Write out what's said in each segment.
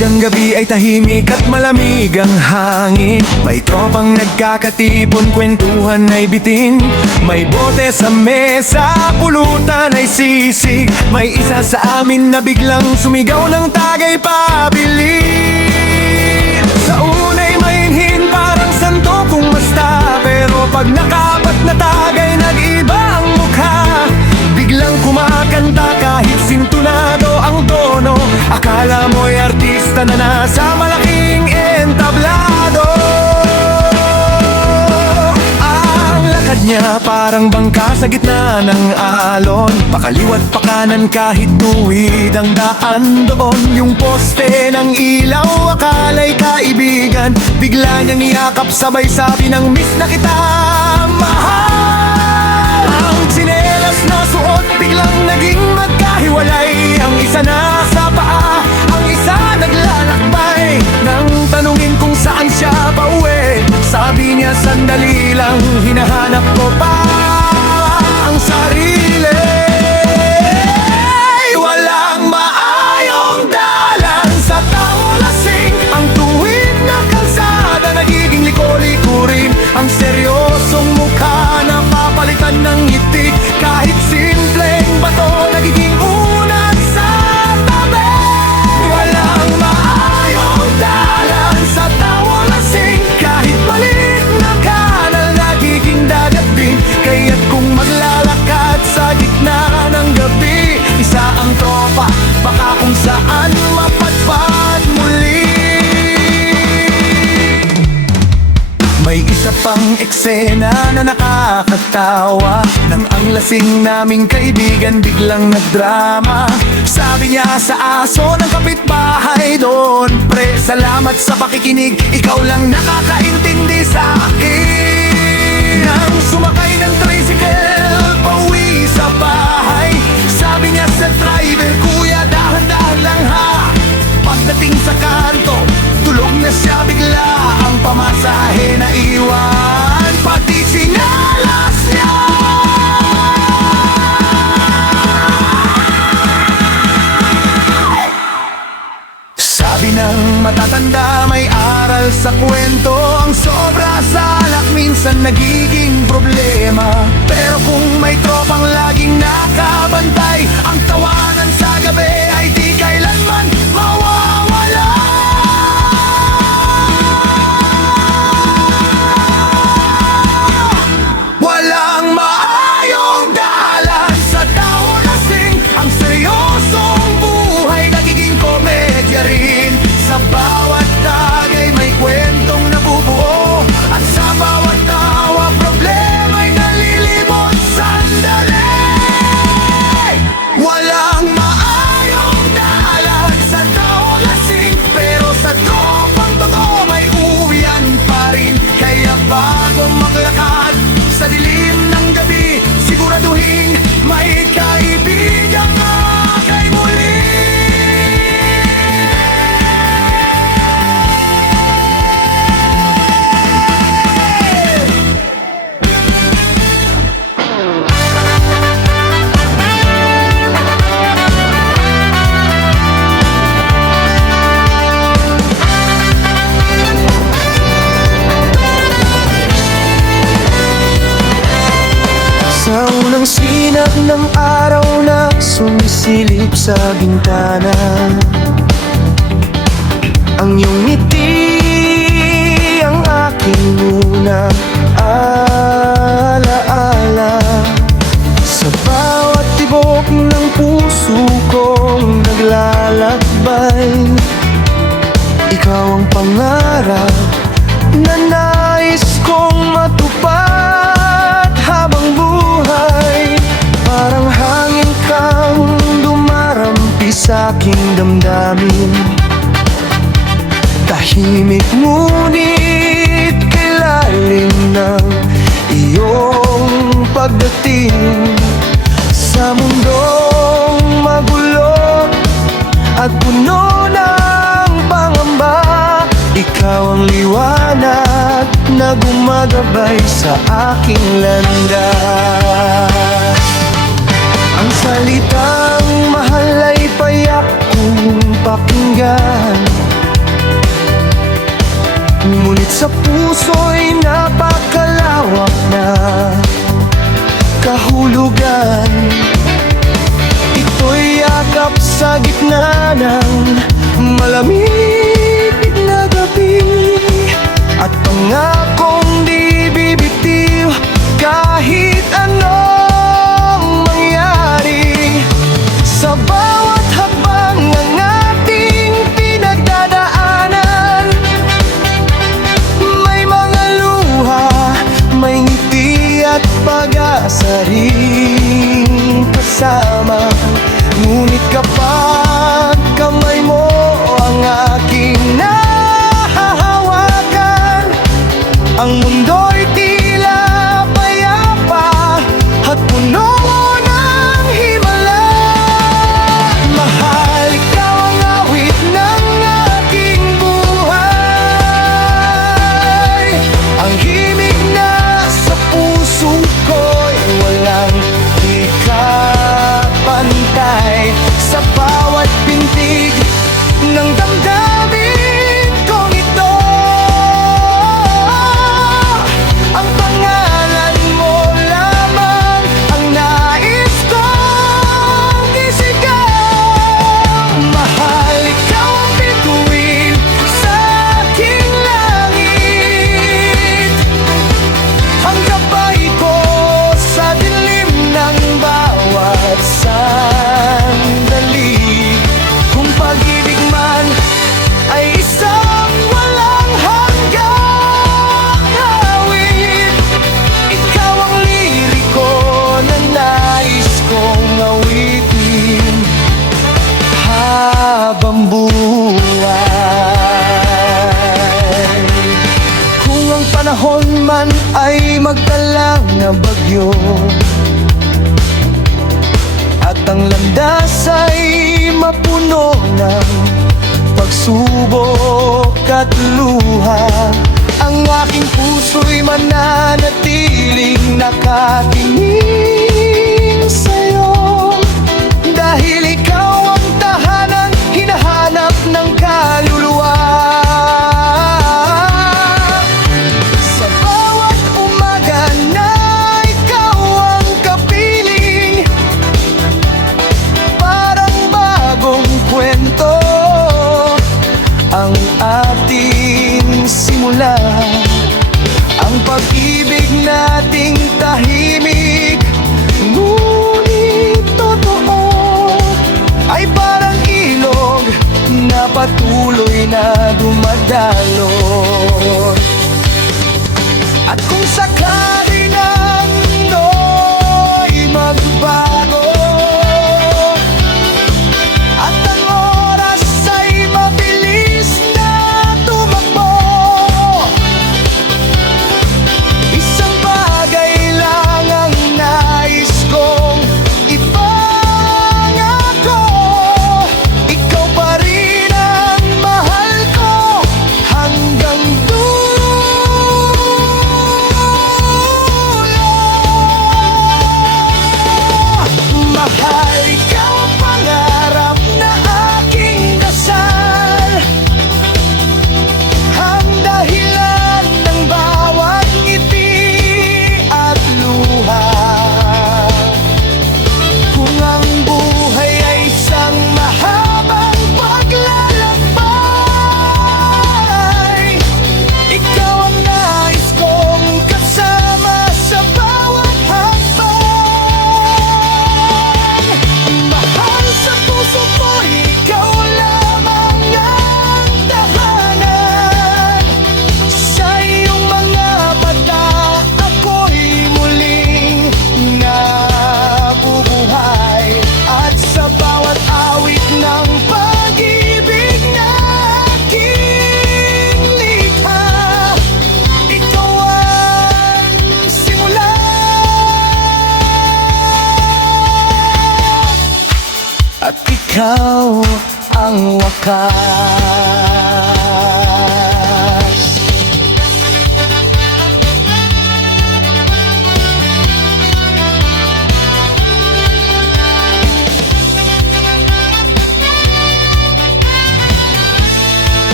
Ang gabi ay tahimik at malamig ang hangin. May tropang nagkakatipon, kwentuhan ay bitin. May bote sa mesa, pulutan ay sisig. May isa sa amin na biglang sumigaw ng tagay pabilin. Sa unay mainhin parang santo kung basta, pero pag nakapat na tagay nag-iba ang mukha. Biglang kumakanta kahit sintunado ang tono. Akala mo'y artista na nasa malaking entablado. Ang lakad niya parang bangka sa gitna ng alon. Pakaliwat pakanan kahit tuwid ang daan doon. Yung poste ng ilaw akala'y kaibigan. Bigla niyang iyakap sabay sabi ng miss na kita mahal. Ang tsinelas na suot biglang naging magkahiwalay. Ang isa na sa paa, ang isa naglalakbay. Nang tanungin kung saan siya pauwi, sabi niya sandali lang, hinahanap ko pa ang sarili. Walang maayong dalan sa tao lasing. Ang tuwid na kalsada nagiging liko-likurin. Ang seryosong mukha na papalitan ng ngiti. Kahit simpleng bato nagiging unat sa tabi. Walang maayong dalan sa tao lasing. Kahit maliit na kanal nagiging dagat din. Kaya't kung maglalakad sa gitna ng gabi, isa ang tropa, baka kung saan mapadpad muli. May isa pang eksena na nakakatawa, nang ang lasing naming kaibigan biglang nagdrama. Sabi niya sa aso ng kapitbahay doon, pre, salamat sa pakikinig, ikaw lang nakakaintindi sa akin. Nang sumakay ng tricycle pauwi sa bahay, sabi niya sa driver, kuya dahan-dahan lang ha. Pagdating sa kanto, tulog na siya bigla. Ang pamasahe na iwan, pati sinalas niya. Sabi ng matatanda, may aral sa kwento. Ang sobra sa alak minsan nagiging problema. Pero kung may tropang laging nakabantay, ang tawanan sa gabi ay di kailanman mawawala. Walang maayong dalan sa tao lasing. Ang seryosong buhay nagiging komedya rin. Sa bawat tagay may kwentong nabubuo. At sa bawat tawa problema'y nalilimot sandali. Walang maayong dalan sa tao lasing. Pero sa tropang totoo may uwian pa rin. Kaya bago maglakad sa dilim ng gabi, siguraduhin may kaibigan kay muli. Sa unang sinag ng araw na sumisilip sa bintana, ang iyong ngiti ang aking unang alaala. Sa bawat tibok ng puso kong naglalakbay, ikaw ang pangarap na nais kong matupad habang buhay. Parang hangin kang dumarampi sa aking damdamin. Tahimik ngunit kailalim ng iyong pagdating. Sa mundong magulo ang liwanag na gumagabay sa aking landas. Ang salitang mahal ay payak kong pakinggan, ngunit sa puso'y napakalawak na kahulugan. Ito'y yakap sa gitna ng malamig na gabi, at pangakong di bibitiw kahit anong mangyari. Sa bawat hakbang ng ating pinagdadaanan, may mga luha, may ngiti at pag-asa ring kasama. Ngunit kapag kamay mo ang aking nahahawakan, ang mundo'y tila payapa at puno ng himala. Mahal, ikaw ang awit ng aking buhay, ang himig na sa puso ko'y walang ikapantay. Sa bawat pintig ng damdamin kong ito, ang pangalan mo lamang ang nais kong isigaw. Mahal, ikaw ang bituin sa aking langit, ang gabay ko sa dilim ng bawat sandali. Kung pag-ibig man ay isang walang hanggang awit, ikaw ang liriko na nais kong awitin habang buhay. Kung ang panahon man ay magdalang na bagyo, at ang landas ay mapuno ng pagsubok at luha, ang aking puso'y mananatiling nakatingin sa'yo, dahil ikaw ang tahanang hinahanap ng kaluluwa. Sa bawat umaga na ikaw ang kapiling, parang bagong kwento ang ating simula. Ang pag-ibig nating tahimik ngunit totoo ay parang ilog na patuloy na dumadaloy. At kung sakali ng mundo'y magbago, at ang oras ay mabilis na tumakbo, isang bagay lang ang nais kong ipangako: ikaw pa rin ang mahal ko hanggang dulo. Mahal, ikaw ang pangarap na aking dasal, ang dahilan ng bawat ngiti at luha. Kung ang buhay ay isang mahabang paglalakbay, ikaw ang nais kong kasama sa bawat hakbang. Mahal, sa puso ko ikaw lamang ang tahanan. Sa iyong mga mata ako'y muling nabubuhay, at sa bawat awit ng pag-ibig na aking likha, ikaw ang simula. At ikaw ang wakas.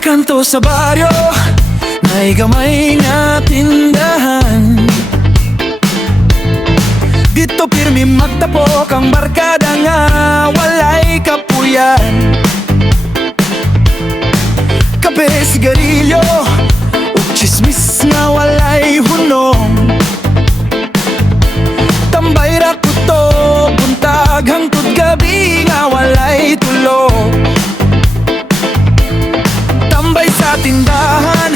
kanto sa baryo May gamay nga tindahan Dito pirmi magtapok ang barkada nga walay kapuyan Kape, sigarilyo ug chismis nga walay hunong Tambay ra kuto buntag hangtod gabi nga walay tulog Tambay sa tindahan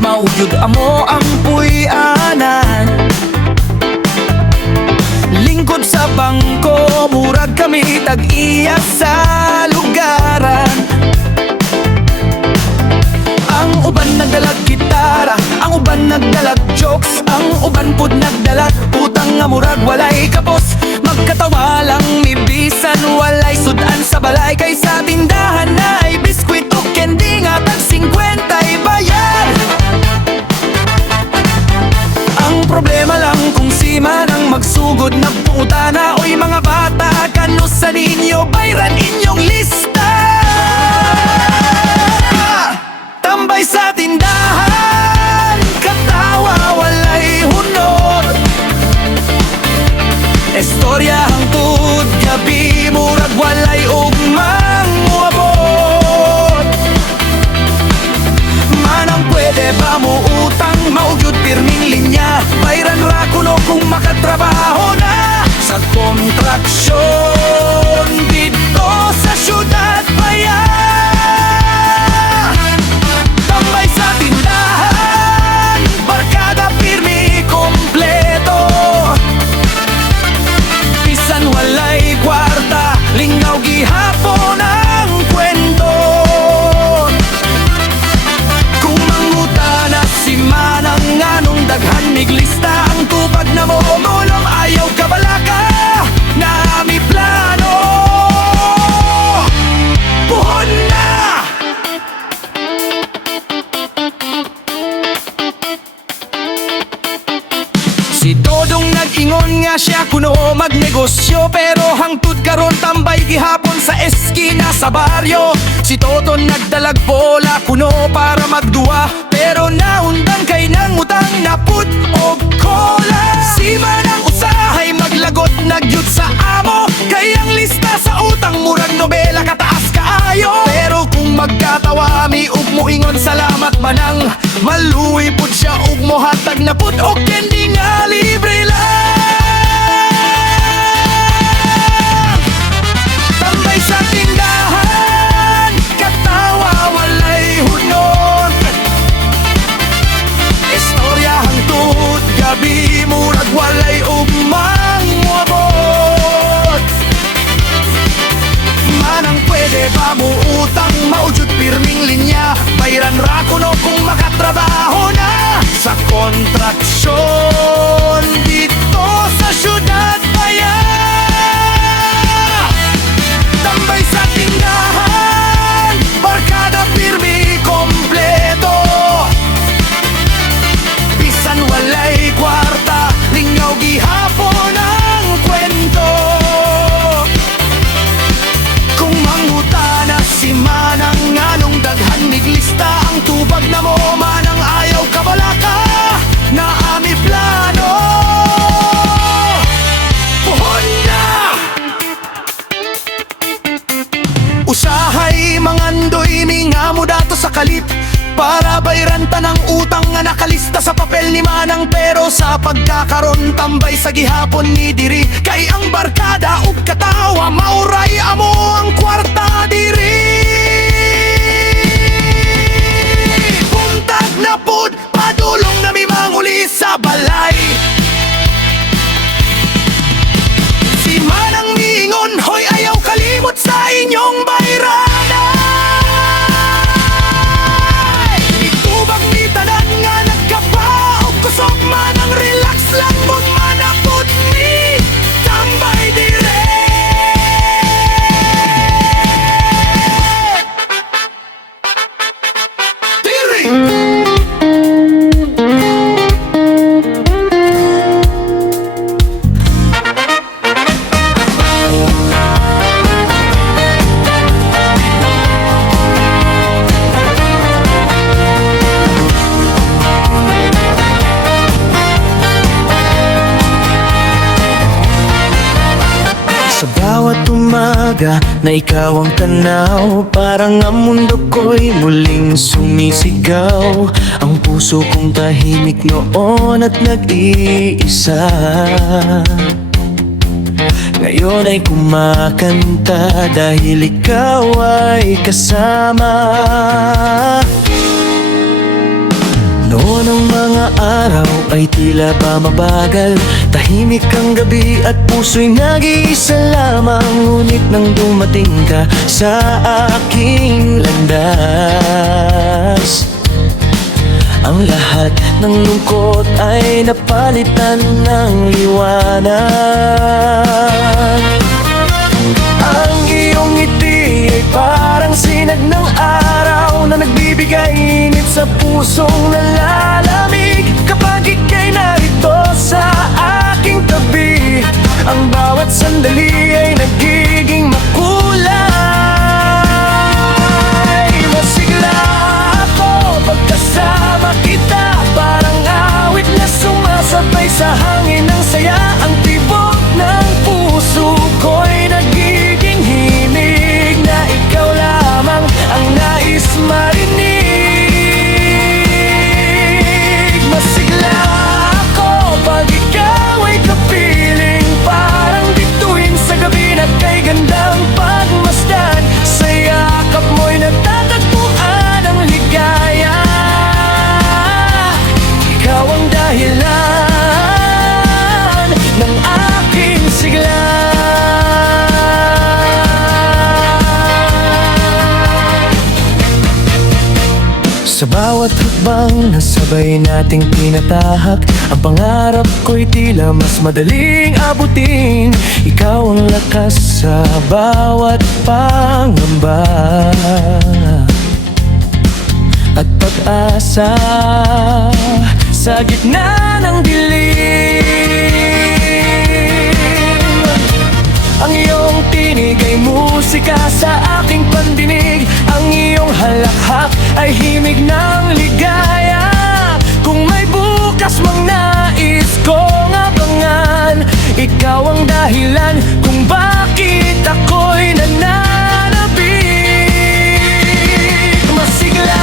mauyod amo ang puy-anan Lingkod sa bangko murag kami tag-iya sa lugaran Ang uban nagdalag gitara, ang uban nagdalag jokes Ang uban pud nagdalag utang nga murag walay kapos Magkatawa lang mibisan walay sudan sa balay Kay sa tindahan na ay biskwit o candy nga tag 50 bayad Ang problema lang kung si manang magsugod na puta na Oy mga bata, kano sa ninyo bayran inyong lista Tambay sa tindahan, katawa walay hunod Estorya hangtod gabi murag walay ugmang muabot Manang pwede ba mo utang maugyod pirming linya Bayran ra kuno kung makatrabaho na Sa kontraksyon dito sa syudad bayan Tambay sa tindahan, barkada pirmi kompleto Bisan walay kwarta, lingaw gihapon ang kwento Kung mangutana si manang nganong daghan miglista Ang tupag na mo mulong ayaw kabalaka na mi plano Puhon na! Si Dodong nag-ingon nga siya kuno magnegosyo Pero hangtod karon tambay gihapon sa eskina sa baryo Si Toton nagdalag bola kuno para magduwa Pero naundang kay nang utang na pud og cola Si manang usahay maglagot nagyud sa amo Kay ang lista sa utang murag nobela kataas kaayo Pero kung magkatawa mi ug moingon salamat manang Maluwi pud siya ug mohatag na pud og candy nga libre lang Tambay sa tindahan, katawa walay hunod Istorya hangtod gabi murag walay ugmang muabot Manang pwede ba mo utang maujud pirming linya Bayran ra kuno kung makatrabaho na Sa kontraksyon dito sa syudad bayan Tambay sa tindahan, barkada pirmi kompleto Bisan walay kwarta, lingaw gihapon ang kwento Kung mangutana si manang nganong daghan miglista Ang tubag na mo manang ayaw kabalaka na ami plano Puhon na! Usahay mangandoy mingamo dato sa kalip Para bayran tanang utang nga nakalista sa papel ni manang Pero sa pagkakaron tambay sa gihapon ni diri Kay ang barkada ug katawa mauray amo ang kwarta diri Buntag na pud padulong na mi manguli sa balay Si manang miingon hoy ayaw kalimot sa inyong bayrana Itubag ni tanan nga nagkapaog kusog manang relax lang pud manapod ni tambay dire umaga na ikaw ang tanaw. Parang ang mundo ko'y muling sumisigaw. Ang puso kong tahimik noon at nag-iisa, ngayon ay kumakanta dahil ikaw ay kasama. Noon ang mga araw ay tila ba mabagal, tahimik ang gabi at puso'y nag-iisa lamang. Ngunit nang dumating ka sa aking landas, ang lahat ng lungkot ay napalitan ng liwanag. Ang iyong ngiti ay parang sinag ng araw na nagbibigay init sa pusong nalalamig. Kapag ika'y narito sa aking tabi, ang bawat sandali ay nagiging makulay. Masigla ako pagkasama kita, parang awit na sumasabay sa hangin ng saya. Ang tibok ng puso ko'y nagiging himig, na ikaw lamang ang nais marinig. Masigla ako pag ikaw ay kapiling, parang bituin sa gabi na kay gandang pagmasdan. Sa yakap mo'y nagtatagpuan ang ligaya, ikaw ang dahilan ng aking sigla. Sa bawat hakbang na sabay nating tinatahak, ang pangarap ko'y tila mas madaling abutin. Ikaw ang lakas sa bawat pangamba at pag-asa sa gitna ng dilim. Ang iyong tinig ay musika sa aking pandinig, ang iyong halakhak ay himig ng ligaya. Kung may bukas mang nais kong abangan, ikaw ang dahilan kung bakit ako'y nananabik. Masigla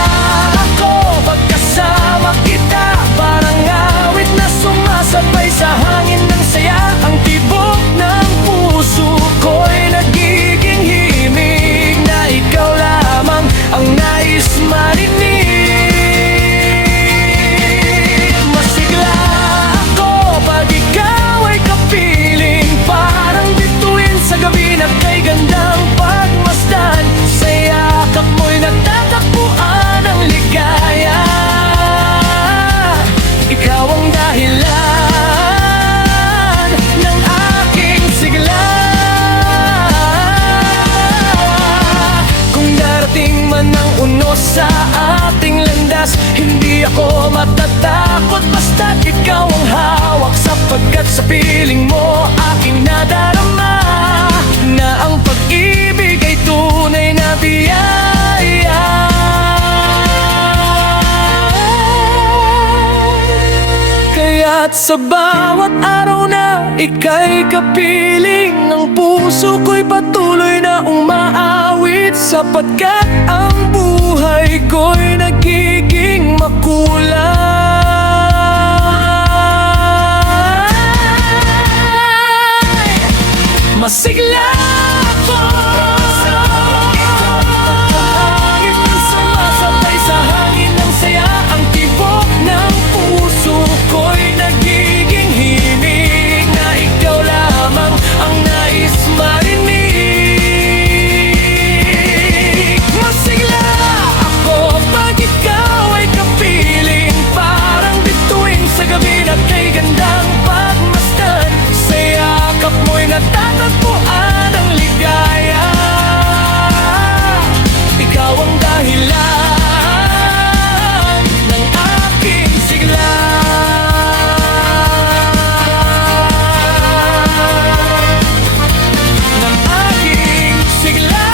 ako pagkasama kita, parang awit na sumasabay sa hangin ng saya. Ang tibok ng puso ko'y nagiging himig, na ikaw lamang ang nais marinig. Masigla ako pag ikaw ay kapiling, parang bituin sa gabi na kay gandang pagmasdan. Sa yakap mo'y nagtatagpuan ang ligaya, ikaw ang dahilan ng aking sigla. Kung darating man ang unos sa ating landas, hindi ako matatakot basta't ikaw ang hawak. Sapagkat sa piling mo aking nadarama na ang pag-ibig ay tunay na biyaya. Kaya't sa bawat araw na ika'y kapiling, ang puso ko'y patuloy na umaawit. Sapagkat ang buhay ko'y nagiging makulay. Masigla ako, hangin na sumasabay sa hangin ng saya. Ang tibok ng puso ko'y nagiging himig, na ikaw lamang ang nais marinig. Masigla ako pag ikaw ay kapiling, parang bituin sa gabi na kay gandang pagmasdan. Sa yakap mo'y natatagpuan ang ligaya, ikaw ang dahilan ng aking sigla. Ng aking sigla.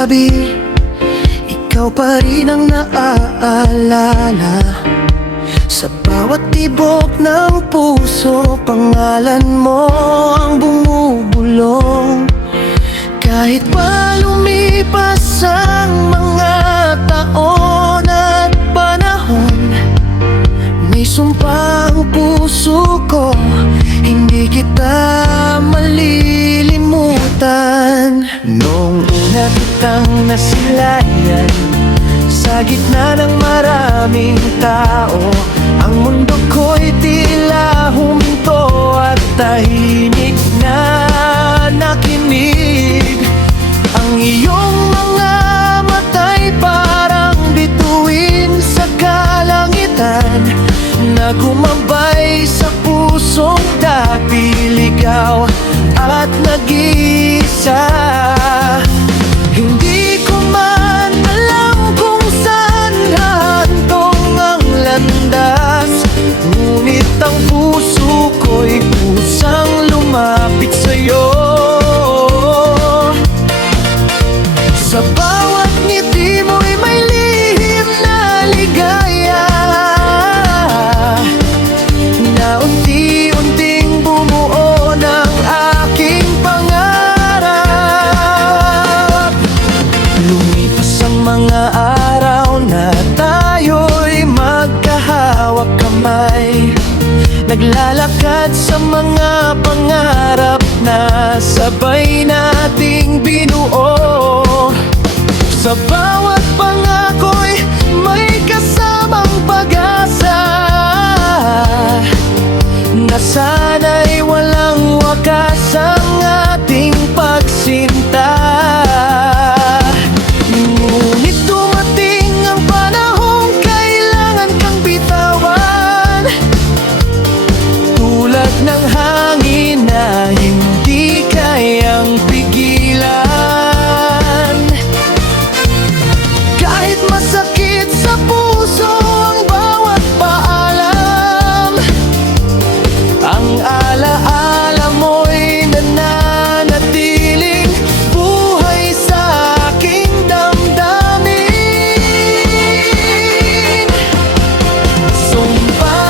gabi, ikaw pa rin ang naaalala. Sa bawat tibok ng puso, pangalan mo ang bumubulong. Kahit pa lumipas ang mga taon at panahon, may sumpa ang puso ko, hindi kita malilimutan. Noong una kitang nasilayan, sa gitna ng maraming tao, ang mundo ko'y tila huminto at tahimik na nakinig. Ang iyong mga mata'y parang bituin sa kalangitan, na gumabay sa pusong dati ligaw at nag-iisa. Hindi ko man alam kung saan hahantong ang landas, ngunit ang puso ko'y kusang lumapit sa'yo. Sa bawat ngiti mo'y may lihim na ligaya, na unti-unting bumuo ng aking pangarap. Lumipas ang mga araw na tayo'y magkahawak kamay, naglalakad sa mga pangarap na sabay nating binuo. Sa bawat pangako'y may kasamang pag-asa, na sana'y walang wakas ang ating pagsinta. Ngunit dumating ang panahong kailangan kang bitawan, tulad ng hangin na hindi kayang pigilan. Kahit masakit sa puso ang bawat paalam, ang alaala mo'y nananatiling buhay sa aking damdamin. Sumpa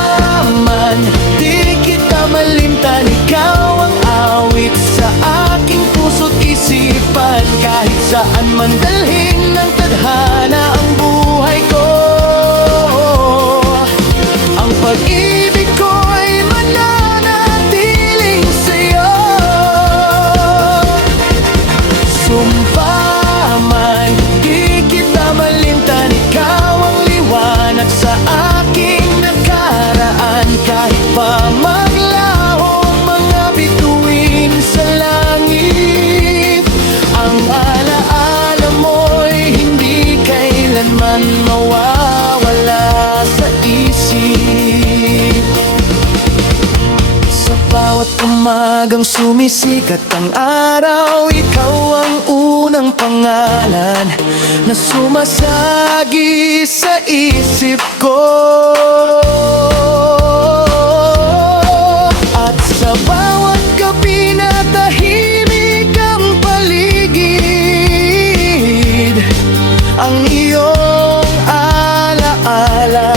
man, di kita malimtan, ikaw ang awit sa aking puso't isipan. Kahit saan man dalhin ng tadhana ang buhay ko, ang pag-ibig ko'y mananatiling sa'yo. Sumpa man, di kita malimtan, ikaw ang liwanag sa aking nakaraan. Kahit pa maglaho ang mga bituin sa langit, ang alaala mo'y hindi kailanman mawawala sa isip. Sa bawat umagang sumisikat ang araw, ikaw ang unang pangalan na sumasagi sa isip ko. At sa bawat gabi na tahimik ang paligid, ang iyong alaala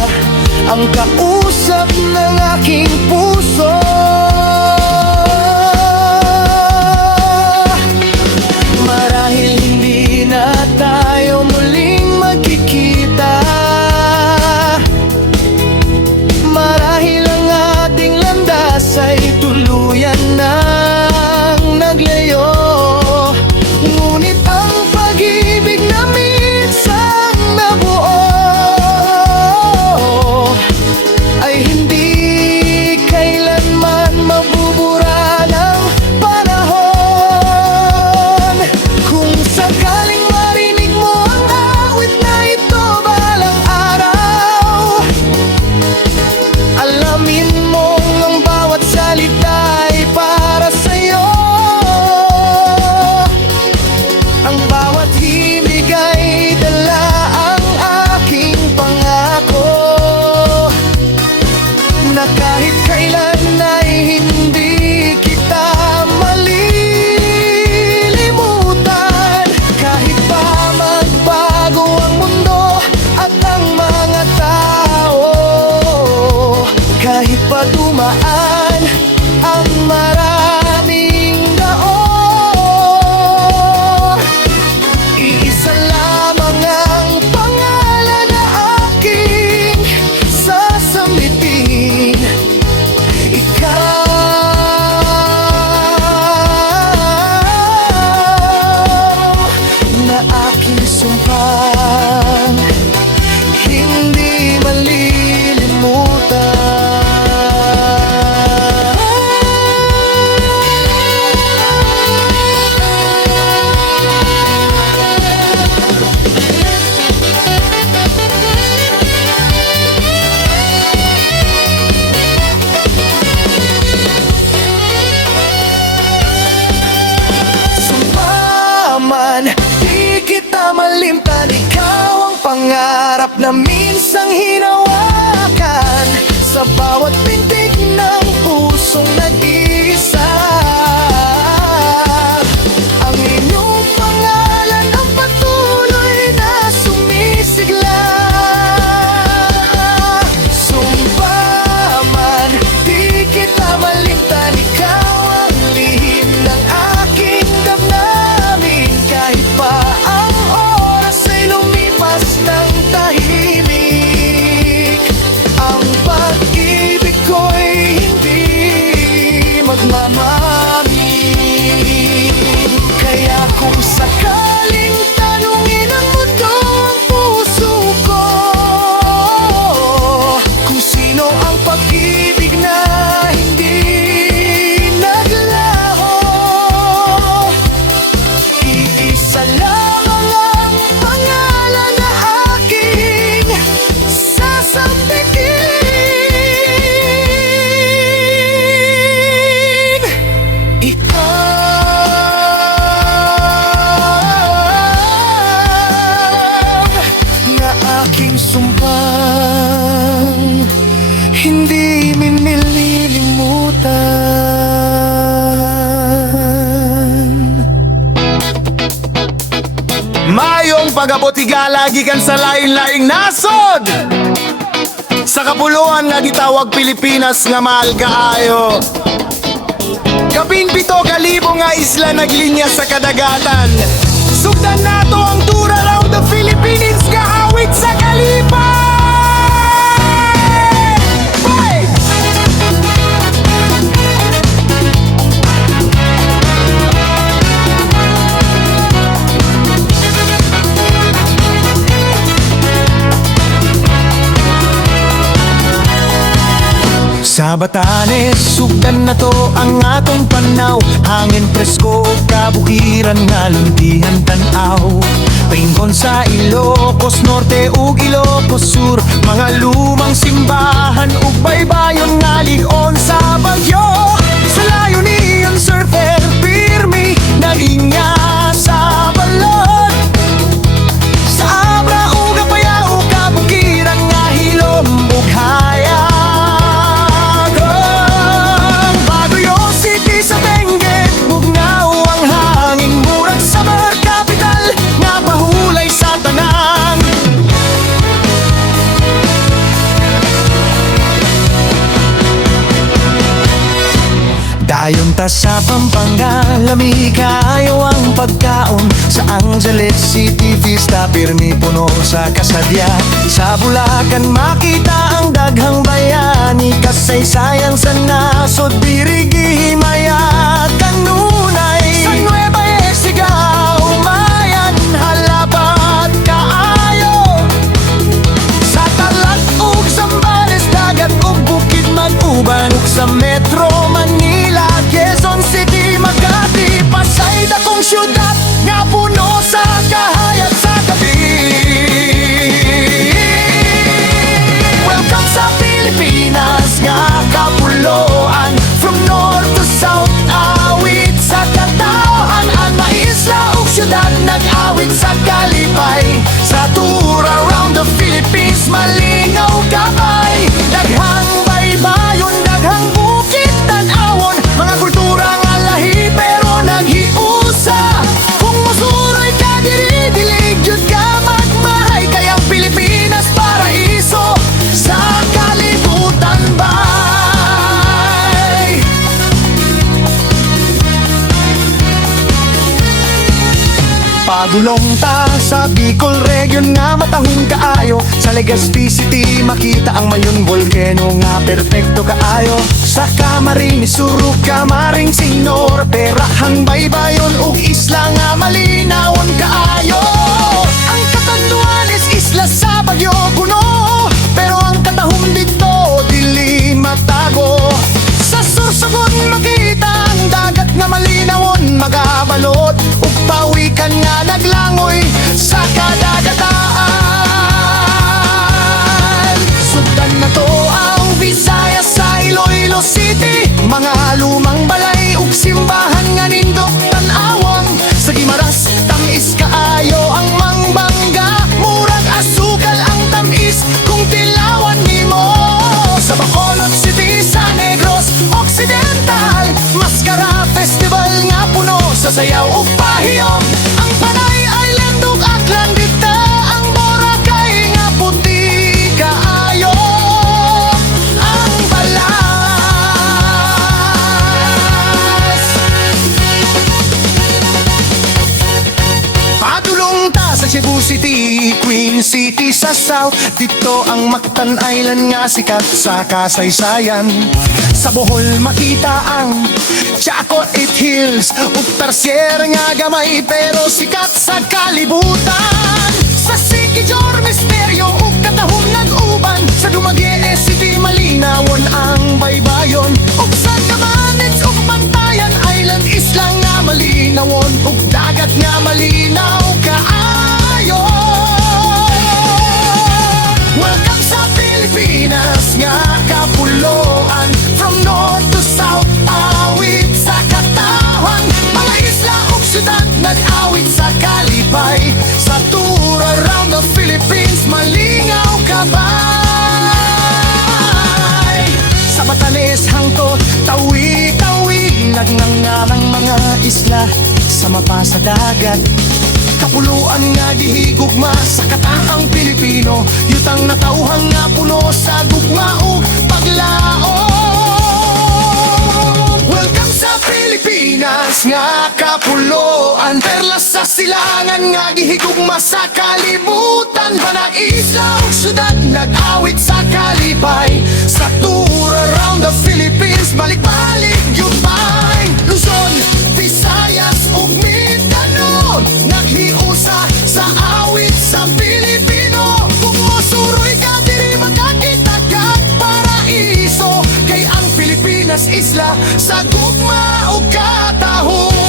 ang kausap ng aking puso. Marahil hindi na tayo muling magkikita, marahil ang ating landas ay tuluyan nang naglayo. Ngunit ang pag-ibig na minsang nabuo ay hindi kailanman mabubura ng panahon. Kung sakaling marinig mo ang awit na ito balang araw, alamin mong ang bawat salita ay para sa'yo. Ang bawat himig ay dala ang aking pangako, na kahit kailan ay hindi kita malilimutan. Kahit pa dumaan ang maraming daon. Iisa lamang ang pangalan na aking sasambitin. Ikaw na aking sumpang hindi malilimutan. Sumpaman, di kita malimtan. Ikaw ang pangarap na minsang hinawakan sa bawat pintig ng pusong nag-iisa. Ang inyong pangalan ang patuloy na sumisigla. Sumpaman, di kita malimtan. Ikaw ang lihim ng aking damdamin. Kahit pa ang oras ay lumipas ng tahimik, ang pag-ibig ko'y hindi magmamamig. Kaya kung sakaling tanungin ang mundo ang puso ko kung sino ang pag-ibig na hindi naglaho, iisa lamang ang pangalan na aking sasambitin. Ikaw na aking sumpang hindi minililimutan. Mayong pagabotiga gikan sa lain-laing nasod. Sa kapuluan nga gitawag Pilipinas nga mahal kaayo. Kaping 7,000 nga isla naglinya sa kadagatan. Sugdan nato ang tour around the Philippines nga awit sa kalipay. Bye! Sa Batanes, sugdan na to ang atong panaw. Hangin presko, kabukiran nga luntihan tanaw. Paingon sa Ilocos Norte ug Ilocos Sur, mga lumang simbahan ug baybayon nga ligon sa bagyo. Sa layo niyon surfer pirmi naginya sa balod. Sa Abra ug Apayao, kabukiran nga hilom ug hayag. Sa Benguet, bugnaw ang hangin, murag summer capital nga pahulay sa tanan. Dayon ta sa Pampanga, lami kayo ang pagkaon. Sa Angeles City, Vista pirmi puno sa kasadya. Sa Bulacan makita ang daghang bayani, kasaysayan sa nasod birigi himayat kanunay. Sa Nueva Ecija, Umayan, halapat kaayo. Sa Talat ug Zambales, dagat ug bukid mag-uban. Sa Metro Manila, Quezon City, Makati, Pasay dakong syudad nga puno sa kahayag sa gabi. Welcome sa Pilipinas nga kapuloan, from north to south, awit sa katawhan. Ang maisla ug syudad nag-awit sa kalipay. Sa tour around the Philippines, malingaw kamay. Daghang baybayon, daghang bukid, Padulong ta sa Bicol Region nga matahong kaayo. Sa Legazpi City makita ang mayon volcano nga perpekto kaayo. Sa Camarines Sur ug Camarines Signor, Perahang baybayon ug isla nga malinawon kaayo. Ang Catanduanes isla sa Baguio kuno, pero ang katahom dito dili matago. Sa Sorsogon makita ang dagat nga malinawon magabalot ug pawikan nga naglangoy sa kadagataan. Sugdan na to ang Visayas sa Iloilo City, mga lumang balay ug simbahan nga nindot tan-awang. Sa Guimaras tamis kaayo ang mangbangga, murag asukal ang tamis kung tilawan nimo. Sa Bacolod City sa Negros Occidental, Mascara Festival nga puno sa sayaw ug pahiyom. Ang Panay Island ug Aklan dita, ang Boracay nga puti kaayo. Ang Balas padulong ta sa Cebu City, Queen City sa South. Dito ang Mactan Island nga sikat sa kasaysayan. Sa Bohol makita ang Chaco 8 Hills ug Tarsier nga gamay pero sikat sa kalibutan. Sa Siquijor Misteryo ug katahom nag-uban, sa Dumaguete City malinawon ang baybayon. Ug sa Camarines ug Bantayan Island isla nga malinawon ug dagat nga malinaw kaayo. Welcome sa Pilipinas nga kapuloan, from north to south awit sa katawan. Mga isla ug syudad nag-awit sa kalipay, sa tour around the Philippines malingaw kabay. Sa Batanes hangtod tawi-tawi, nagngangarang mga isla sa mapa sa dagat. Kapuluan nga dihigugma sa kataang Pilipino, yutang natauhang nga puno sa gugma ug paglaom. Welcome sa Pilipinas nga kapuloan, perlas sa silangan nga gihigugma sa kalibutan. Mga isla ug syudad nag-awit sa kalipay, sa tour around the Philippines balik-balik yupay. Luzon, Visayas ug Mindanao naghiusa sa awit sa Pilipino. Kung mosuroy ka diri makakita kag paraiso, kay ang Pilipinas isla sa gugma ug katahong.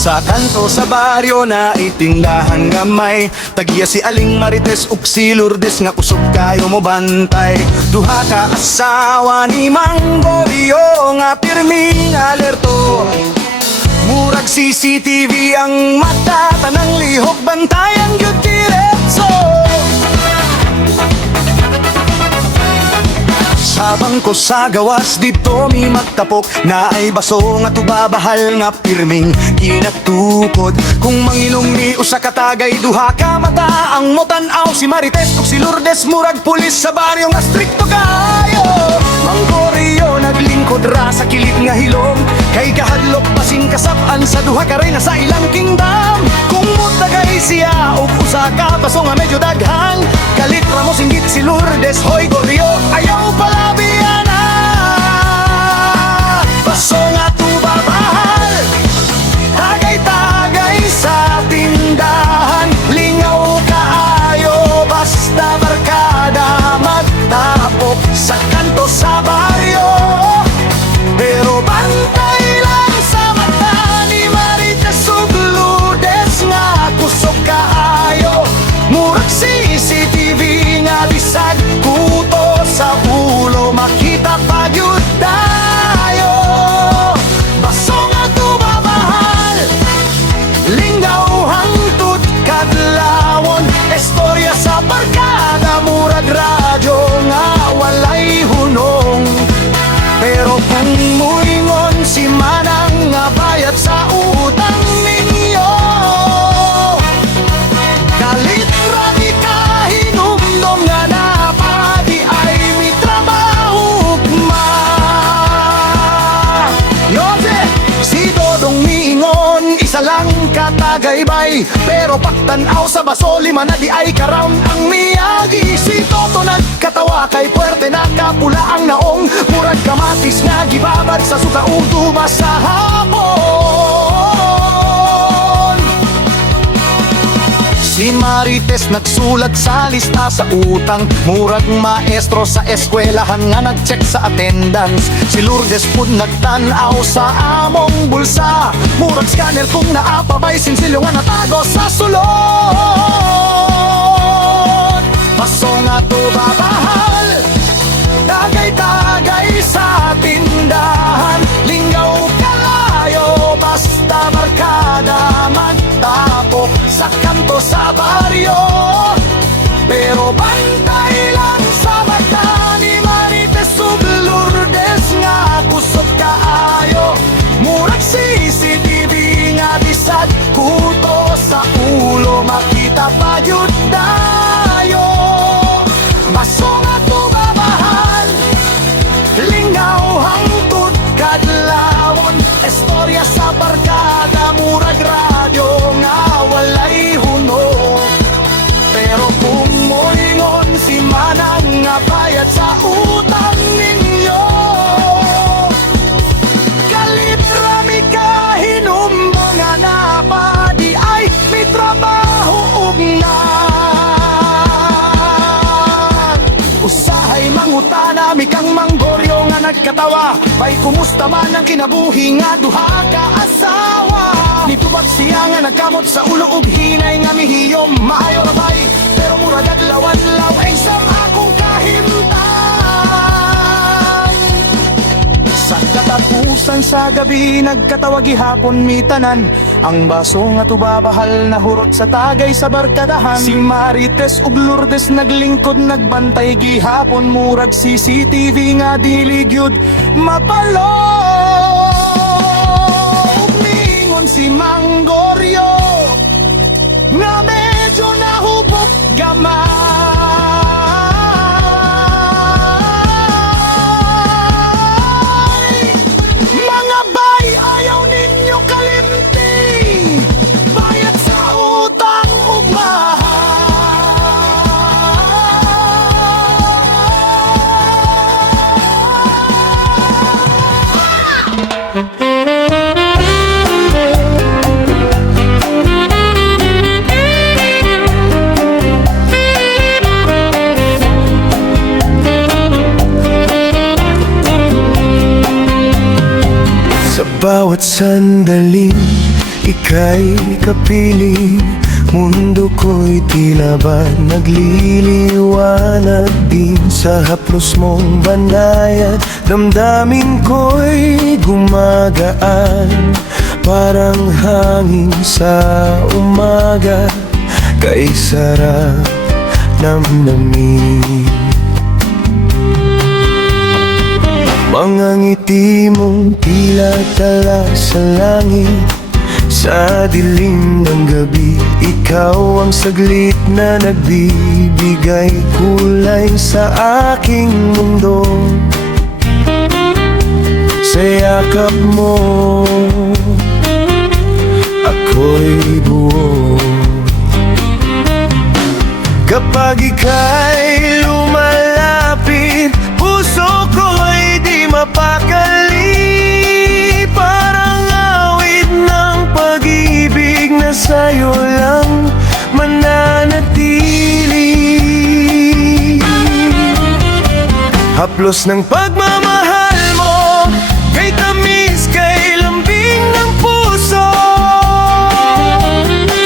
Sa kanto sa baryo na itindahan gamay, tagiya si Aling Marites ug si Lourdes nga kusog kayo mo bantay. Duha ka asawa ni Mang Borio nga pirming alerto, murag CCTV ang mata, tanang lihok bantayan gyud diretso. Sabang ko sa gawas dito mi magtapok, na ay baso nga tubabahal nga pirming inatukod. Kung manginom ni usa ka tagay duha ka mata, ang motan-aw si Marites ug si Lourdes murag pulis sa baryo nga strikto kayo. Mang Borio naglingkod ra sa kilid nga hilom, kay kahadlok basing kasap-an sa duha ka reyna sa ilang kingdom. Kung mutagay siya ug usa ka baso nga medyo daghan, kalit ra mo singgit si Lourdes, hoy Borio ayaw pala biyana. Baso nga tubabahal, tagay-tagay sa tindahan, lingaw kaayo basta barkada magtapok sa kanto sa baryo. Pero bantay lang sa mata ni Marites ug Lourdes nga kusog kaayo, murag CCTV nga bisag kuto. tagaybay. Pero pagtanaw sa baso, lima na di ay karound ang miyagi. Si Toto nagkatawa kay puwerte na kapula ang naong. Murag kamatis nga gibabad sa suka utuba sa hapon. Si Marites nagsulat sa lista sa utang. Murag maestro sa eskwelahan nga nag-check sa attendance. Si Lourdes pud nagtanaw sa among bulsa. Murag scanner kung naapabay sinsilyo nga natago sa sulod. Baso nga to babahal, tagay-tagay sa tindahan. Linggaw kalayo, basta barkada magtapok sa kanto sa baryo. Pero bantay lang sa mata ni Marites ug Lourdes nga kusog kaayo. Murag CCTV nga bisag kuto sa ulo, makita pa yun dayo. Baso nga to babahal, lingaw hangtod kadlawon. Estorya sa barkada, murag radyo nga walay huno. Pero kung moingon si Manang nga bayad sa utang ninyo, kalit rami ka hinumbang nga napadi ay may trabaho ug na. Usahay mangutana, mi kang manggoryo nga nagkatawa. Bay kumusta man ang kinabuhi nga duha ka asawa. Nitubag siya nga nagkamot sa ulo ug hinay nga mihiyom. Maayo ra bay, pero murag adlaw-adlaw ay sam akong kahimtang. Sa katapusan sa gabi nagkatawag gihapon mi tanan. Ang baso nga tubabahal na hurot sa tagay sa barkadahan. Si Marites ug Lourdes naglingkod nagbantay gihapon. Murag CCTV nga diligyud mapalo. Ug mingon si Manggoryo nga medyo nahubog gamay. Mga bay, ayaw ninyo kalimting, bayad sa utang ug Sa bawat sandaling ika'y kapiling, mundo ko'y tila ba nagliliwanag din. Sa haplos mong banayad, damdamin ko'y gumagaan. Parang hangin sa umaga, kay sarap namnamin. Mga ngiti mong tila tala sa langit. Sa dilim ng gabi, ikaw ang saglit na nagbibigay kulay sa aking mundo. Sa yakap mo, ako'y buo. Kapag ika'y lumalapit, puso ko'y di mapakali. Parang awit ng pag-ibig na sa'yo lang mananatili. Haplos ng pagmamahal mo, kay tamis, kay lambing ng puso.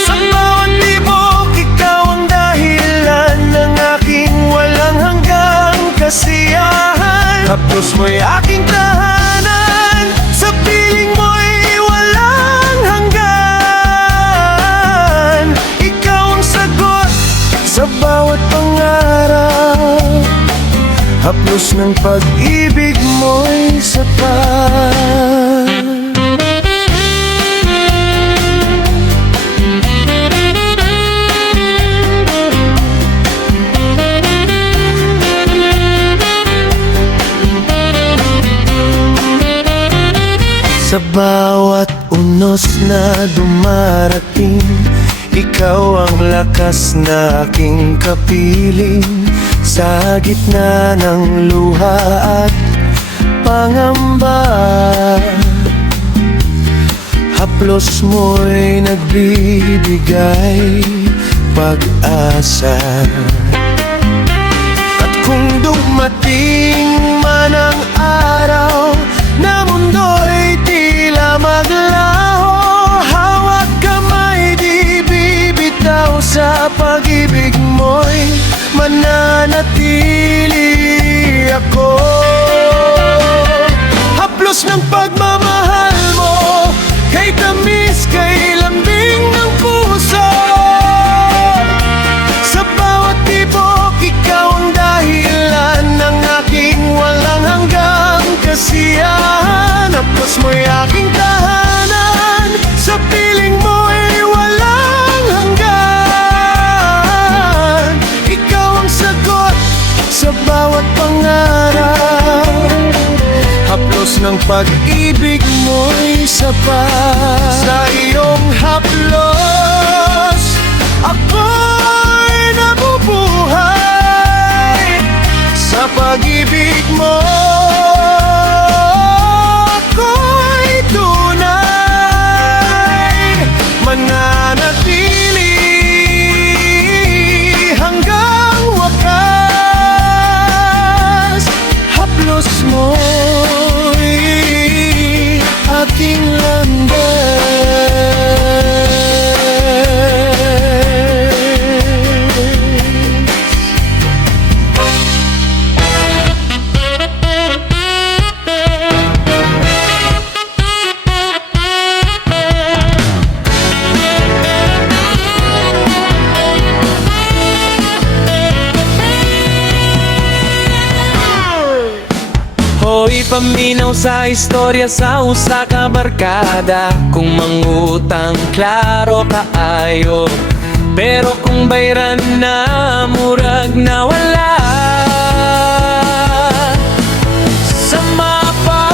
Sa bawat tibok, ikaw ang dahilan ng aking walang hanggang kasiyahan. Haplos mo'y aking tahanan, sa piling mo'y walang hanggan. Ikaw ang sagot sa bawat pangarap. Haplos ng pag-ibig mo'y sapat. Sa bawat unos na dumarating, ikaw ang lakas na aking kapiling. Sa gitna ng luha at pangamba, haplos mo'y nagbibigay pag-asa. At kung dumating man ang araw na mundo'y tila maglaho, hawak kamay di bibitaw, sa pag-ibig mo'y mananatili ako. Haplos ng pagmamahal mo, kay tamis, kay lambing ng puso. Sa bawat tibok, ikaw ang dahilan ng aking walang hanggang kasiyahan. Haplos mo'y aking tahanan, sa piling mo'y walang hanggan. Ikaw ang sagot sa bawat pangarap, haplos ng pag-ibig mo'y sapat. Sa iyong haplos, ako'y nabubuhay. Sa pag-ibig mo, ako'y tunay, mananatili hanggang wakas. Haplos mo'y aking landas. Hoy paminaw sa istorya sa usa ka barkada, kung mangutang klaro kaayo, pero kung bayran na murag nawala. Sa mapa,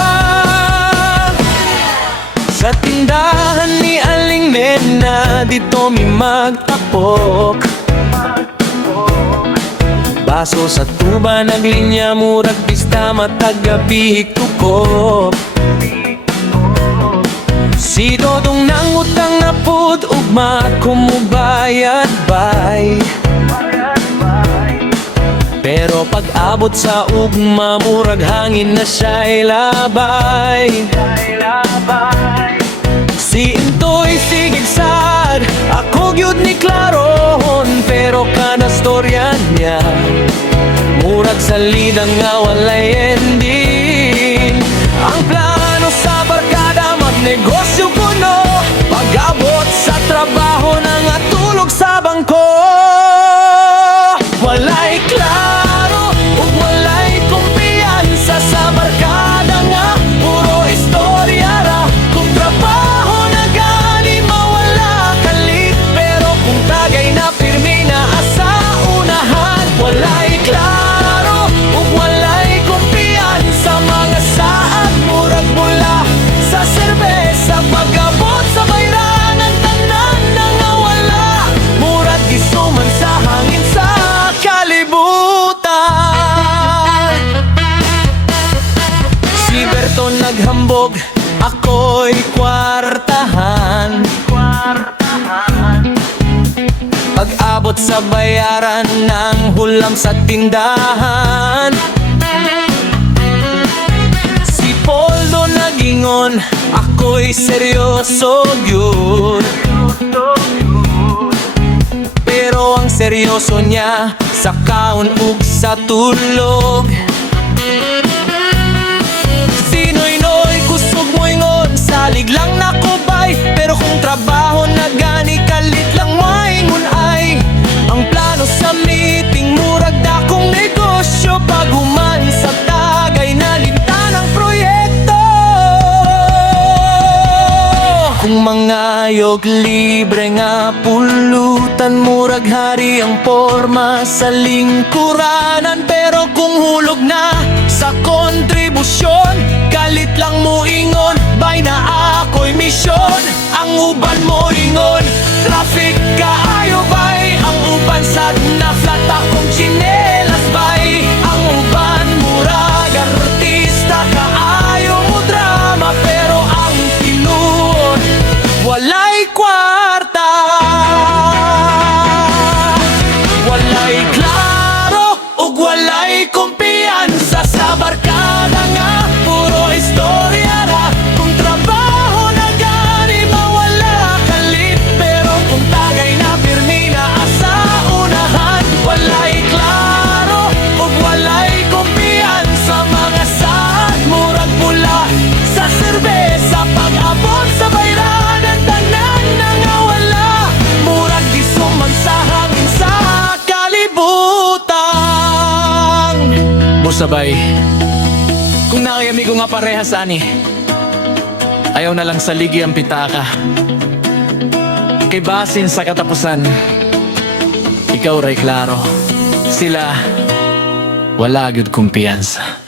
sa tindahan ni Aling Nena, dito mi magtapok. Baso sa tuba naglinya, murag pista matagabik tukop. Si Dodong nang utang na pud, ugma kumubayad bay. Pero pag abot sa ugma, murag hangin na siya'y labay. Si Intoy sigig sad, ako gyud ni Claron, pero kada storya niya murag salida nga walay ending. Ang plano sa barkada, magnegosyo kuno, pag-abot sa trabaho nang atulog sa bangko. Walay klaro ug walay kumpiyansa sa barkada nga puro istorya ra. Kung trabaho na gani mawala kalit, pero kung tagay na pirmi na asa unahan. Walay klaro ug walay kumpiyansa, mga saat murag mula sa serbesa. Pag-abot sa bayranan, tanan na nga wala, murag gisuman sa hangin sa kalibutan. Si Berto naghambog, ako'y kwartahan. Pag-abot sa bayaran ng hulam sa tindahan, si Poldo nagingon, ako'y seryoso gyud. Pero ang seryoso niya sa kaon ug sa tulog. Si Noy-Noy kusog moingon, salig lang nakubay, pero kung trabaho na gani kalit lang maingon ay. Ang plano sa meeting, murag dakong negosyo, pag human sa tagay na limtan ang proyekto. Kung mangayo ilog libre nga pulutan, murag hari ang porma sa lingkuranan. Pero kung hulog na sa kontribusyon, galit lang mo ingon, bay na ako'y misyon. Ang uban mo ingon, traffic kaayo bay. Ang uban sad na flat akong chinelas bay. Ang uban murag artista, kaayo mo drama. Pero ang tinuod, walay kwarta, walay klaro, ug walay kumpiyansa. Sa barkada nga puro istorya ra, kung trabaho na gani mawala kalit. Pero kung tagay na pirmi na asa unahan, walay klaro ug walay kumpiyansa. Mga saad murag pula sa serbesa, pag-abot sa bayranan tanan nangawala. Murag gisuman sa hangin sa kalibutan. Musabay, kung nakayami ko nga parehas ani, ayaw na lang sa ligi ang pitaka. Kay basin sa katapusan, ikaw ray klaro, sila wala agad kumpiyansa.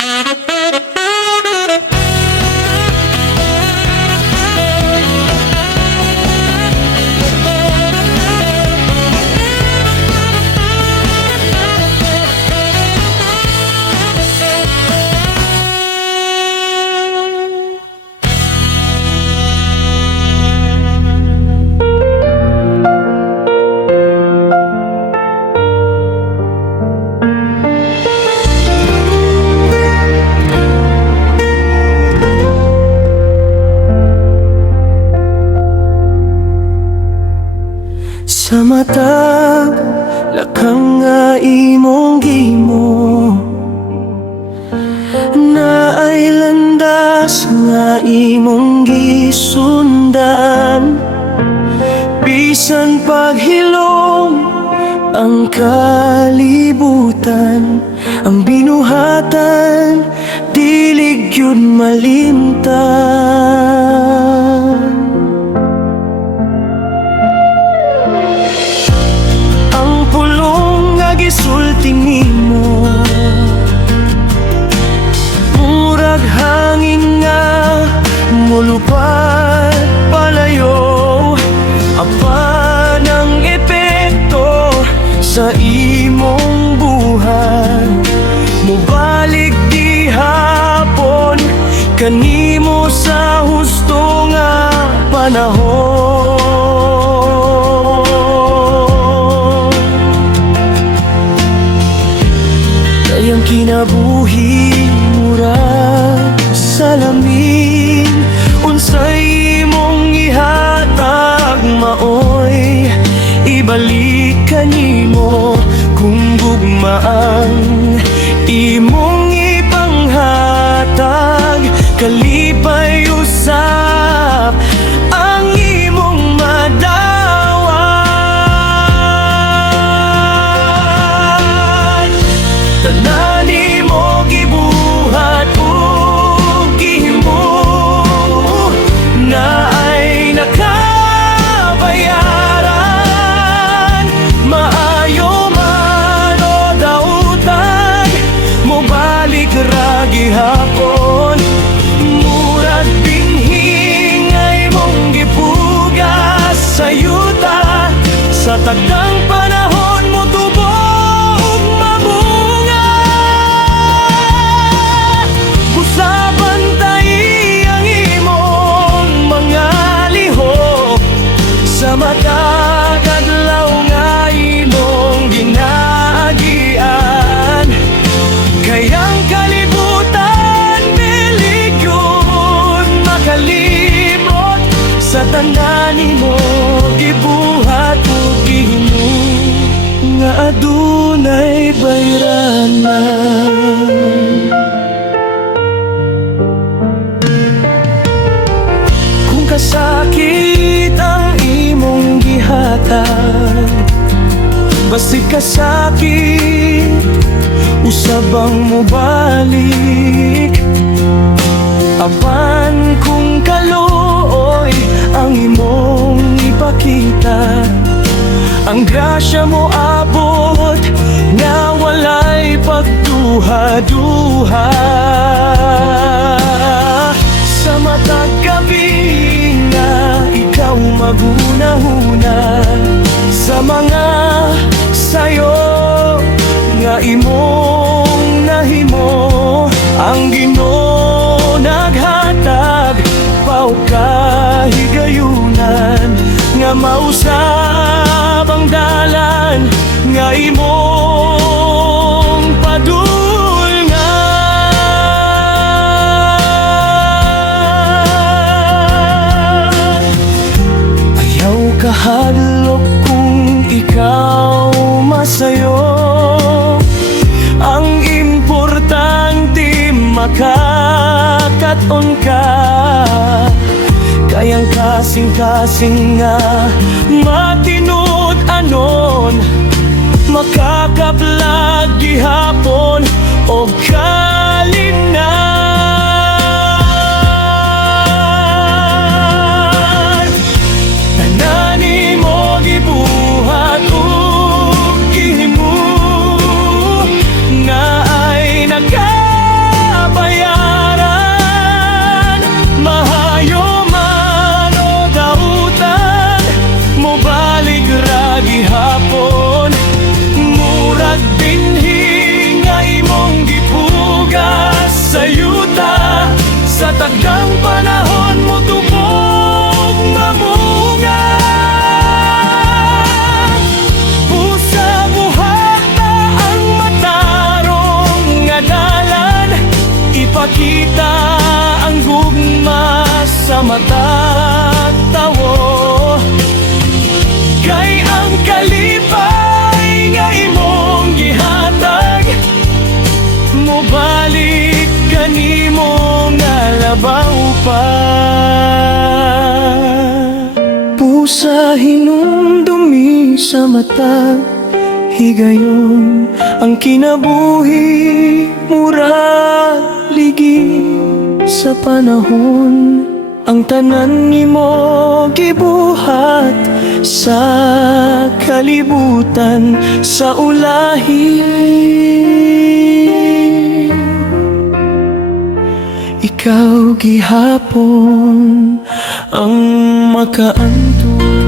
Sa mata, lakang nga imong gimo, na ay landas nga imong gisundan. Bisan paghilom ang kalibutan, ang binuhatan dilig yun malimtan. Gisulti nimo, murag hangin nga mulupad palayo. Apan ang epekto sa imong buhay, mubalik di hapon kanimo sa husto nga panahon. Ang kinabuhi murag salamin, unsay imong ihatag maoy ibalik kanimo. Kung gugmaang imong ipanghatag, kalipay usap ang imong madawat. Tanani mo gibuhat ug gihimo, na ay nakabayaran. Maayo man o dautan, mobalik ra gihapon. Murag binhi ngay mong gipugas sa yuta, sa takdang panahon mo tubo ug mamunga. Busabantay ang imong mga lihok, sa matag adlaw nga imong ginaagian. Kayang kalibutan bilig yun makalimot, sa tanan nimo gibuhat ug gihimo nga adunay bayranan. Kung kasakit ang imong gihatag, basig kasakit usabang mo balik. Apan kung kaluoy ang imong ipakita. Ang grasya mo abot na walay pagduha-duha. Sa matag gabi nga ikaw maghuna-huna, sa mga sayo nga imong nahimo, ang Ginoo naghatag pao kahigayunan, nga mausab ang dalan nga imong padulngan. Ayaw kahadlok kung ikaw masayo, ang importante makakaton ka. Kayang kasing-kasing nga matinod anon, makakaplag gihapon o kalinan. Tanani mo gibuhat ug gihimo nga ay nakabayaran. Mahayo man o dautan, mobalik ra gihapon. Murag binhi nga imong gipugas sa yuta, sa tagdang panahon mo tubog mamunga. Pusa buhata ang matarong nga dalan, ipakita ang gugma sa matag tawo. Kay ang kalipay nga imong gihatag, mobalik kanimo nga labaw pa. Pusa hinumdumi sa mata, higayon ang kinabuhi, mura ligi sa panahon. Ang tanan nimo gibuhat sa kalibutan, sa ulahi. Ikaw gihapon ang makaanto.